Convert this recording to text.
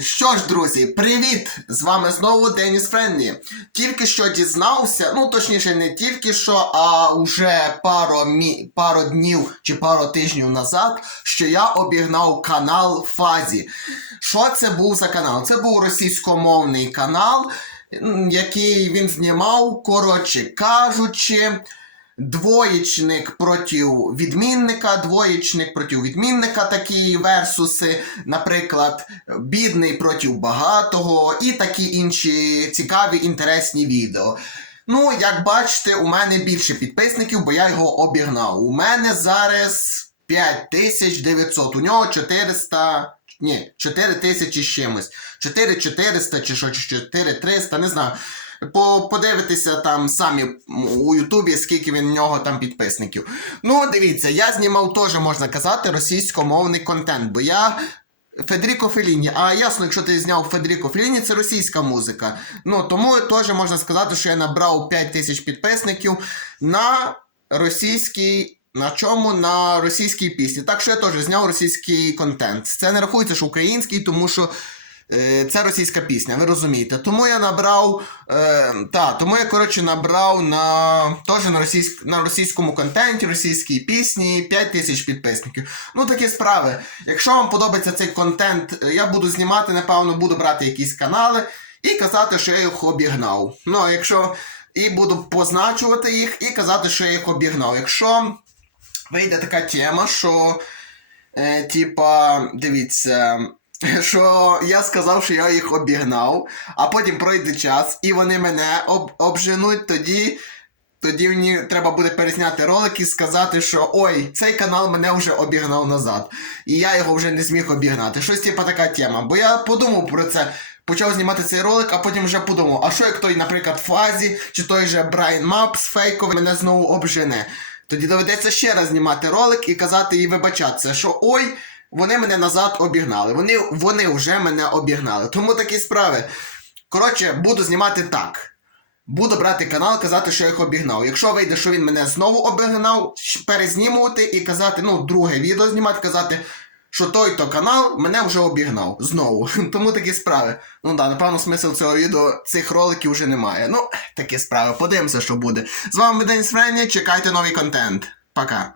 Що ж, друзі, привіт! З вами знову Деніс Френлі. Тільки що дізнався, ну точніше, не тільки що, а уже пару, мі... пару днів чи пару тижнів назад, що я обігнав канал Фазі. Що це був за канал? Це був російськомовний канал, який він знімав, коротше кажучи. Двоєчник проти відмінника, двоєчник проти відмінника, такі версуси, наприклад, бідний проти багатого і такі інші цікаві інтересні відео. Ну, як бачите, у мене більше підписників, бо я його обігнав. У мене зараз 5900, у нього 400. Ні, 4000 з чимось. 4400 чи що, чи 4300, не знаю. По, подивитися там самі у Ютубі, скільки він в нього там підписників. Ну, дивіться, я знімав теж, можна казати, російськомовний контент, бо я. Федеріко Феліні. А ясно, якщо ти зняв Федеріко Феліні, це російська музика. Ну, тому теж можна сказати, що я набрав 5 тисяч підписників на російській. На чому? На російській пісні. Так що я теж зняв російський контент. Це не рахується, що український, тому що це російська пісня, ви розумієте. Тому я набрав. Е, та, тому я, коротше, набрав на теж на, російськ, на російському контенті, російській пісні 5 тисяч підписників. Ну, такі справи. Якщо вам подобається цей контент, е, я буду знімати, напевно, буду брати якісь канали і казати, що я їх обігнав. Ну, якщо. І буду позначувати їх і казати, що я їх обігнав. Якщо вийде така тема, що, е, типа, дивіться, що я сказав, що я їх обігнав, а потім пройде час, і вони мене об, обженуть, тоді. Тоді мені треба буде перезняти ролик і сказати, що ой, цей канал мене вже обігнав назад. І я його вже не зміг обігнати. Щось типа така тема. Бо я подумав про це, почав знімати цей ролик, а потім вже подумав, а що як той, наприклад, Фазі, чи той же Брайан Мапс фейковий мене знову обжене. Тоді доведеться ще раз знімати ролик і казати і вибачатися, що ой, вони мене назад обігнали. Вони, вони вже мене обігнали. Тому такі справи. Коротше, буду знімати так. Буду брати канал, казати, що я їх обігнав. Якщо вийде, що він мене знову обігнав, перезнімувати і казати, ну, друге відео знімати, казати, що той-то канал мене вже обігнав знову. Тому такі справи. Ну да, напевно, смисл цього відео, цих роликів вже немає. Ну, такі справи. Подивимося, що буде. З вами Денис Френі, чекайте новий контент. Пока.